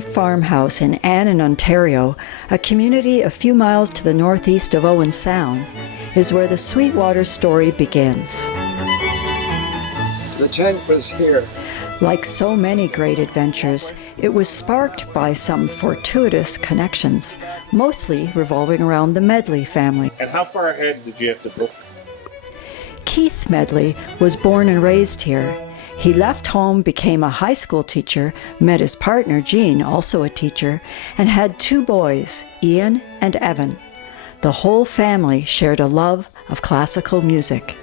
stone farmhouse in Annan, Ontario, a community a few miles to the northeast of Owen Sound, is where the SweetWater story begins. The tent was here. Like so many great adventures, it was sparked by some fortuitous connections, mostly revolving around the Medley family. And how far ahead did you have to book? Keith Medley was born and raised here. He left home, became a high school teacher, met his partner Jean, also a teacher, and had 2 boys, Ian and Evan. The whole family shared a love of classical music.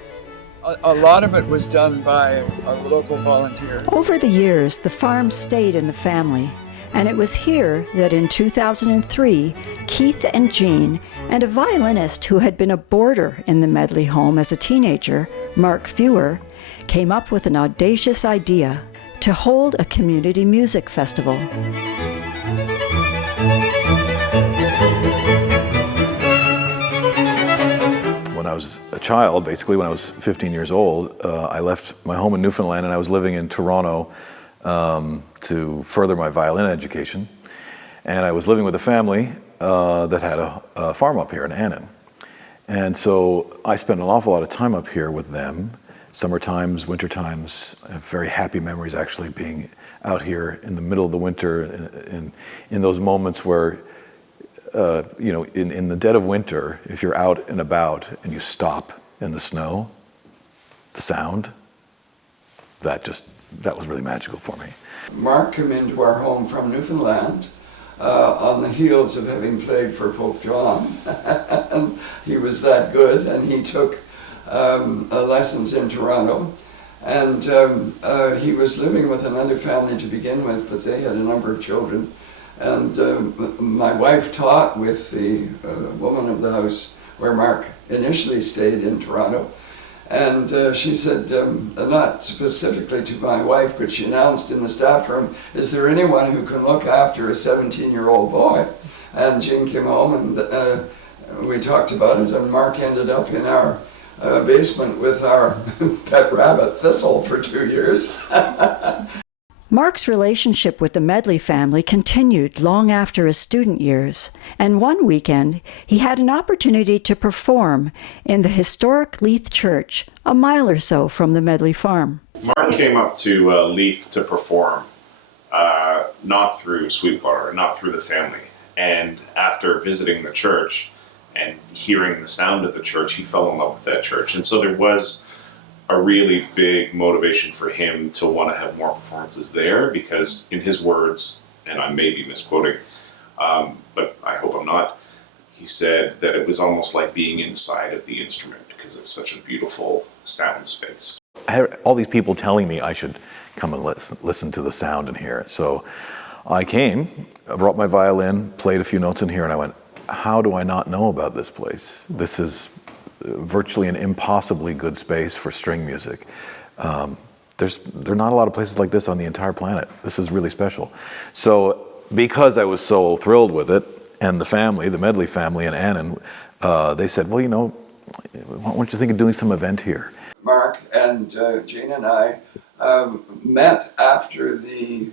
A lot of it was done by a local volunteer. Over the years, the farm stayed in the family, and it was here that in 2003, Keith and Jean and a violinist who had been a boarder in the Medley home as a teenager, Mark Fewer, came up with an audacious idea to hold a community music festival. When I was a child, basically when I was 15 years old, I left my home in Newfoundland and I was living in Toronto to further my violin education. And I was living with a family that had a farm up here in Annan. And so I spent an awful lot of time up here with them, summer times, winter times. I have very happy memories actually being out here in the middle of the winter in those moments where in the dead of winter, if you're out and about and you stop in the snow, the sound, that was really magical for me. Mark came into our home from Newfoundland on the heels of having played for Pope John. And he was that good, and he took lessons in Toronto. And he was living with another family to begin with, but they had a number of children. And my wife taught with the woman of the house where Mark initially stayed in Toronto. And she said, not specifically to my wife, but she announced in the staff room, is there anyone who can look after a 17-year-old boy? And Jean came home and we talked about it, and Mark ended up in our basement with our pet rabbit Thistle for 2 years. Mark's relationship with the Medley family continued long after his student years, and one weekend he had an opportunity to perform in the historic Leith Church, a mile or so from the Medley farm. Mark came up to Leith to perform, not through SweetWater, not through the family. And after visiting the church and hearing the sound of the church, he fell in love with that church. And so there was a really big motivation for him to want to have more performances there, because in his words, and I may be misquoting, but I hope I'm not, he said that it was almost like being inside of the instrument because it's such a beautiful sound space. I had all these people telling me I should come and listen to the sound in here. So I came, I brought my violin, played a few notes in here, and I went, how do I not know about this place? This is virtually an impossibly good space for string music. There are not a lot of places like this on the entire planet. This is really special. So because I was so thrilled with it, and the family, the Medley family in Annan, they said, well, why don't you think of doing some event here? Mark and Jean and I met after the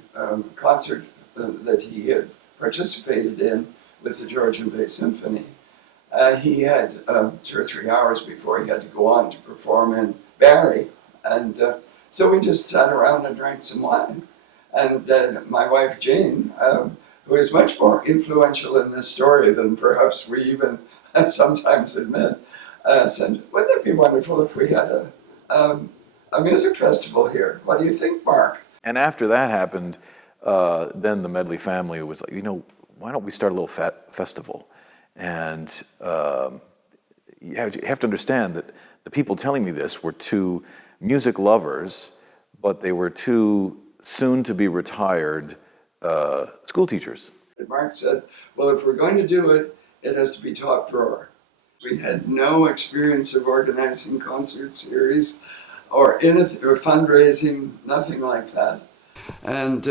concert that he had participated in with the Georgian Bay Symphony. He had 2 or 3 hours before he had to go on to perform in Barrie. And so we just sat around and drank some wine. And my wife, Jane, who is much more influential in this story than perhaps we even sometimes admit, said, wouldn't it be wonderful if we had a music festival here? What do you think, Mark? And after that happened, then the Medley family was like, why don't we start a little festival? And you have to understand that the people telling me this were 2 music lovers, but they were 2 soon-to-be retired school teachers. Mark said, well, if we're going to do it, it has to be top drawer. We had no experience of organizing concert series or fundraising, nothing like that. And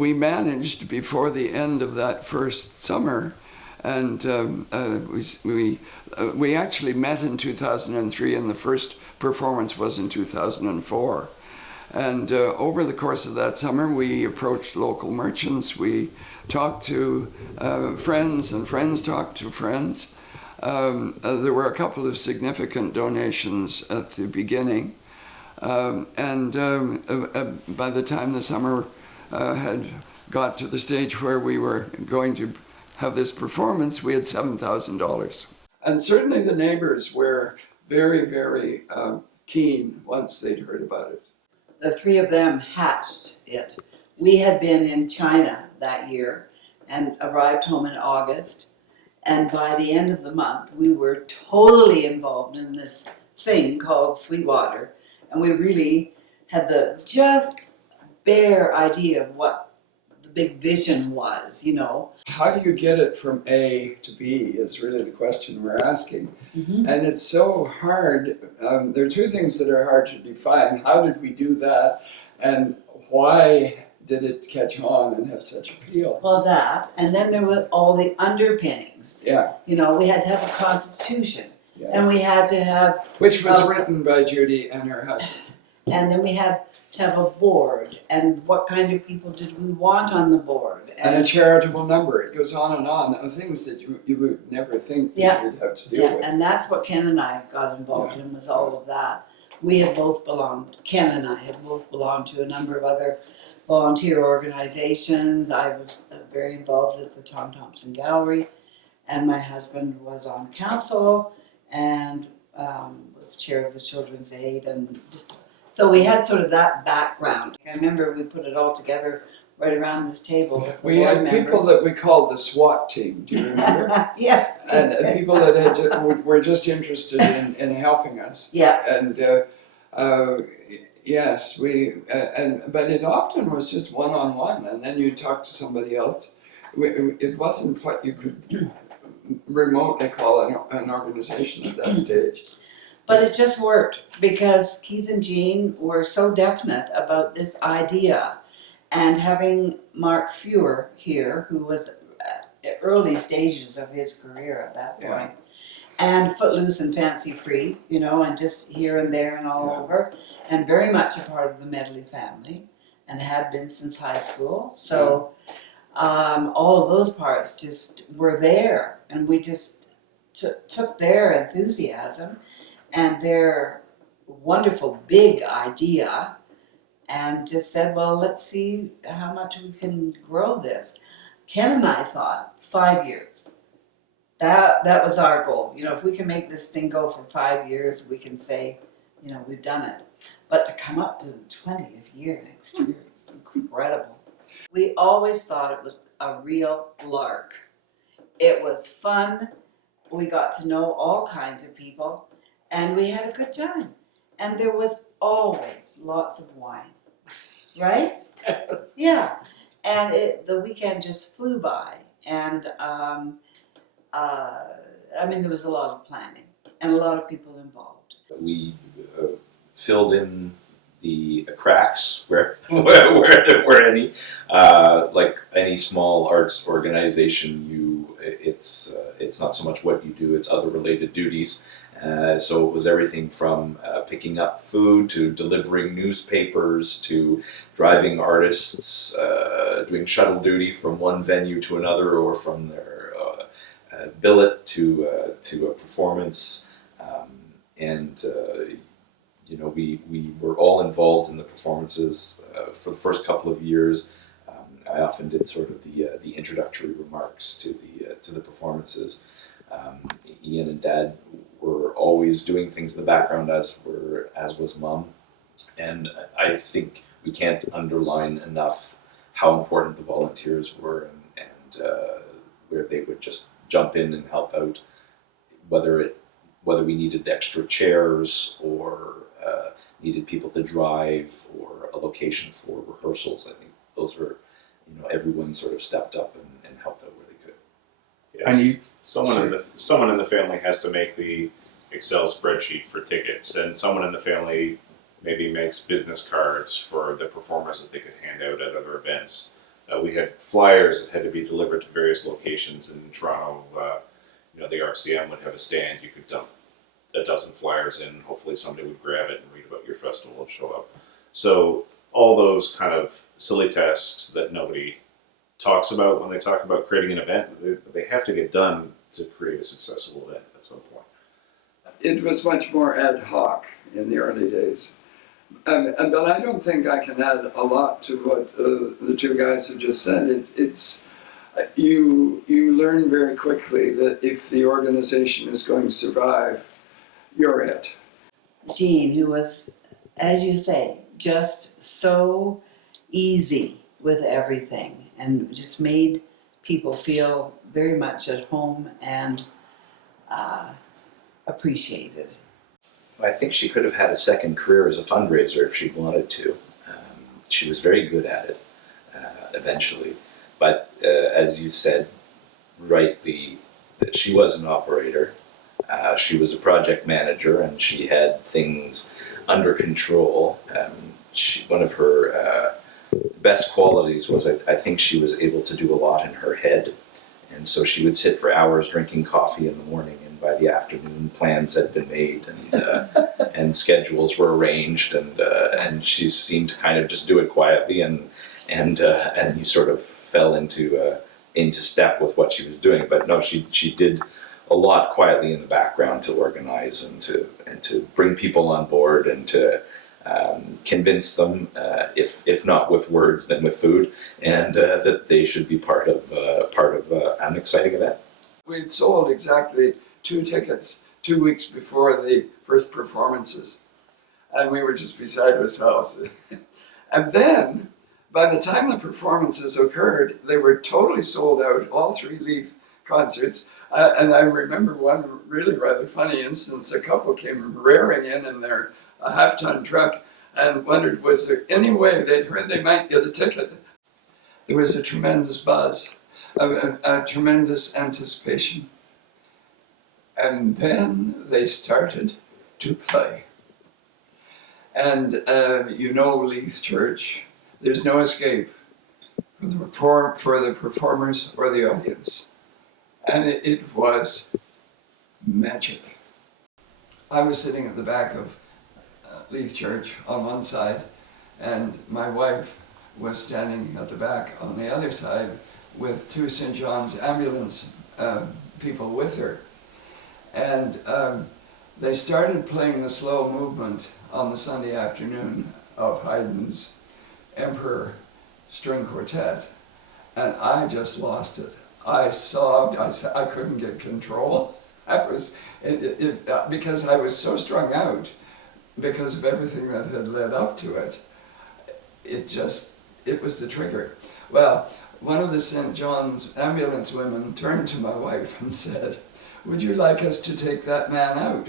we managed before the end of that first summer. And we actually met in 2003, and the first performance was in 2004. And over the course of that summer, we approached local merchants. We talked to friends, and friends talked to friends. There were a couple of significant donations at the beginning. And by the time the summer had got to the stage where we were going to have this performance, we had $7,000. And certainly the neighbors were very, very keen once they'd heard about it. The three of them hatched it. We had been in China that year and arrived home in August. And by the end of the month, we were totally involved in this thing called SweetWater. And we really had the just bare idea of what the big vision was, you know. How do you get it from A to B is really the question we're asking. Mm-hmm. And it's so hard. There are two things that are hard to define. How did we do that? And why did it catch on and have such appeal? Well, that, and then there were all the underpinnings. Yeah. You know, we had to have a constitution. Yes. And we had to have, Which was written by Judy and her husband. and then we had to have a board, and what kind of people did we want on the board? And a charitable number. It goes on and on. Things that you would never think that Yeah. you would have to deal Yeah, with. and that's what Ken and I got involved in, was all of that. We had both belonged, Ken and I had both belonged to a number of other volunteer organizations. I was very involved at the Tom Thompson Gallery, and my husband was on council and was chair of the Children's Aid, and just, so we had sort of that background. I remember we put it all together right around this table with the We board had people members. that we called the SWAT team. Do you remember? Yes. And people that were just interested in helping us. Yeah. And yes, but it often was just one-on-one, and then you talk to somebody else. It wasn't what you could remotely call an organization at that stage. But it just worked because Keith and Jean were so definite about this idea, and having Mark Fuhr here, who was at early stages of his career at that point, and Footloose and Fancy Free, you know, and just here and there and all over, and very much a part of the Medley family, and had been since high school. So all of those parts just were there, and we just took their enthusiasm and their wonderful big idea and just said, well, let's see how much we can grow this. Ken and I thought 5 years. That was our goal. You know, if we can make this thing go for 5 years, we can say, you know, we've done it. But to come up to the 20th year next year is incredible. We always thought it was a real lark. It was fun. We got to know all kinds of people, and we had a good time. And there was always lots of wine, right? Yes. Yeah. And the weekend just flew by. And I mean, there was a lot of planning and a lot of people involved. We filled in the cracks where any, like any small arts organization, it's not so much what you do, it's other related duties. So it was everything from picking up food to delivering newspapers to driving artists, doing shuttle duty from one venue to another, or from their billet to a performance. You know, we were all involved in the performances for the first couple of years. I often did sort of the introductory remarks to the performances. Ian and Dad were always doing things in the background, as was Mum, and I think we can't underline enough how important the volunteers were, and where they would just jump in and help out, whether we needed extra chairs or needed people to drive or a location for rehearsals. I think those were, you know, everyone sort of stepped up and helped out where they could. Yes. Someone in the family has to make the Excel spreadsheet for tickets, and someone in the family maybe makes business cards for the performers that they could hand out at other events. We had flyers that had to be delivered to various locations in Toronto. You know, the RCM would have a stand. You could dump a dozen flyers in. Hopefully somebody would grab it and read about your festival and show up. So all those kind of silly tasks that nobody talks about when they talk about creating an event, they have to get done to create a successful event at some point. It was much more ad hoc in the early days. But I don't think I can add a lot to what the two guys have just said. You learn very quickly that if the organization is going to survive, you're it. Jean, who was, as you say, just so easy with everything and just made people feel very much at home and appreciated. I think she could have had a second career as a fundraiser if she'd wanted to. She was very good at it eventually. But as you said rightly, that she was an operator. She was a project manager, and she had things under control. One of her best qualities was I think she was able to do a lot in her head. And so she would sit for hours drinking coffee in the morning, and by the afternoon plans had been made and schedules were arranged, and she seemed to kind of just do it quietly, and you sort of fell into step with what she was doing. But no, she did a lot quietly in the background to organize and to bring people on board and to convince them, if not with words, then with food, and that they should be part of an exciting event. We'd sold exactly 2 tickets 2 weeks before the first performances, and we were just beside ourselves. And then, by the time the performances occurred, they were totally sold out, all 3 Leaf concerts. And I remember one really rather funny instance. A couple came raring in their half-ton truck and wondered, was there any way they'd heard they might get a ticket? There was a tremendous buzz, a tremendous anticipation. And then they started to play. And Leith Church, there's no escape for the performers or the audience. And it was magic. I was sitting at the back of Leith Church on one side, and my wife was standing at the back on the other side with 2 St. John's ambulance people with her. And they started playing the slow movement on the Sunday afternoon of Haydn's Emperor String Quartet, and I just lost it. I sobbed. I couldn't get control. Because I was so strung out because of everything that had led up to it. It was the trigger. Well, one of the St. John's ambulance women turned to my wife and said, "Would you like us to take that man out?"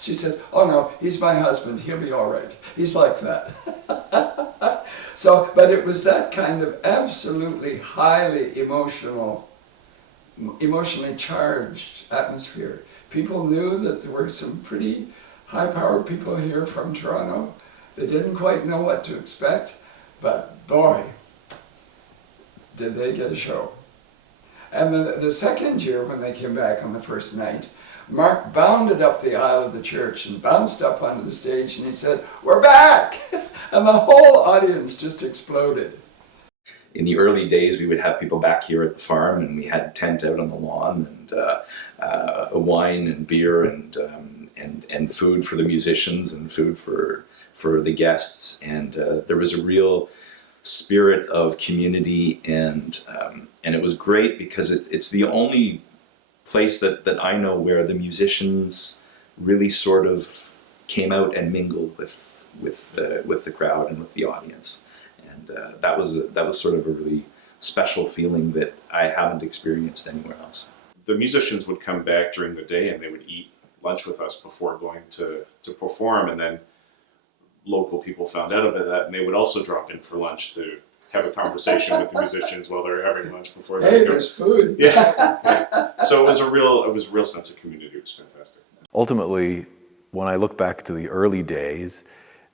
She said, "Oh no, he's my husband. He'll be all right. He's like that." But it was that kind of absolutely highly emotionally charged atmosphere. People knew that there were some pretty high-powered people here from Toronto. They didn't quite know what to expect, but boy, did they get a show. And then the second year, when they came back on the first night, Mark bounded up the aisle of the church and bounced up onto the stage, and he said, "We're back!" And the whole audience just exploded. In the early days, we would have people back here at the farm, and we had a tent out on the lawn, and wine and beer and food for the musicians and food for the guests. And there was a real spirit of community, and it was great because it's the only place that I know where the musicians really sort of came out and mingled with the crowd and with the audience, and that was sort of a really special feeling that I haven't experienced anywhere else. The musicians would come back during the day and they would eat lunch with us before going to perform, and then local people found out about that, and they would also drop in for lunch to have a conversation with the musicians while they were having lunch before they Hey, would go. there's food. Yeah. So it was a real sense of community. It was fantastic. Ultimately, when I look back to the early days,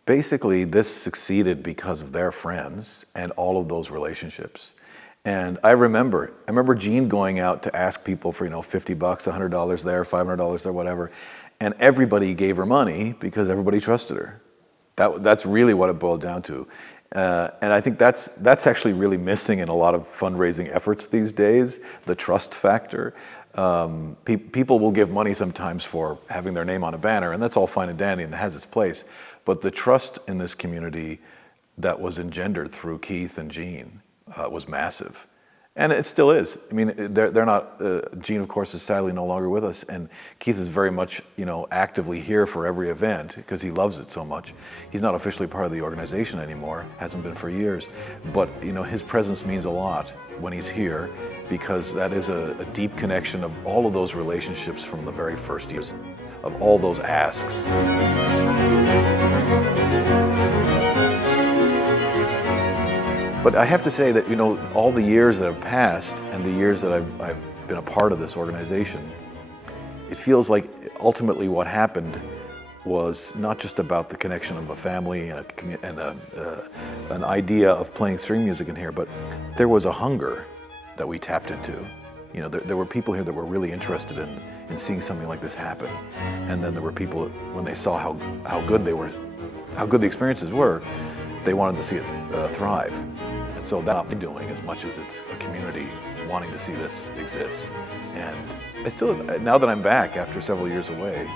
basically this succeeded because of their friends and all of those relationships. And I remember Jean going out to ask people for, $50, $100 there, $500 there, whatever. And everybody gave her money because everybody trusted her. That's really what it boiled down to. And I think that's actually really missing in a lot of fundraising efforts these days, the trust factor. People will give money sometimes for having their name on a banner, and that's all fine and dandy and it has its place. But the trust in this community that was engendered through Keith and Jean was massive. And it still is. I mean, they're not, Jean, of course, is sadly no longer with us, and Keith is very much, actively here for every event because he loves it so much. He's not officially part of the organization anymore, hasn't been for years, but, his presence means a lot when he's here because that is a deep connection of all of those relationships from the very first years, of all those asks. But I have to say that, all the years that have passed and the years that I've been a part of this organization, it feels like ultimately what happened was not just about the connection of a family and an idea of playing string music in here, but there was a hunger that we tapped into. There were people here that were really interested in seeing something like this happen. And then there were people, when they saw how good the experiences were, they wanted to see it thrive. And so that's what I'm doing as much as it's a community wanting to see this exist. And I still, now that I'm back after several years away,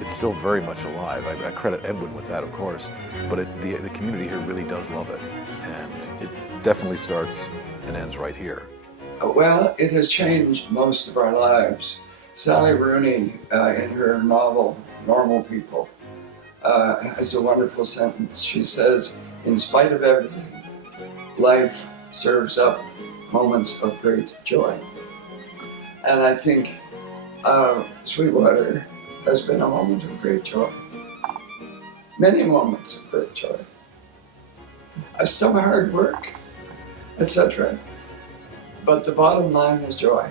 it's still very much alive. I credit Edwin with that, of course, but the community here really does love it. And it definitely starts and ends right here. Well, it has changed most of our lives. Sally Rooney, in her novel, Normal People, has a wonderful sentence. She says, "In spite of everything, life serves up moments of great joy." And I think SweetWater has been a moment of great joy. Many moments of great joy. Some hard work, etc. But the bottom line is joy.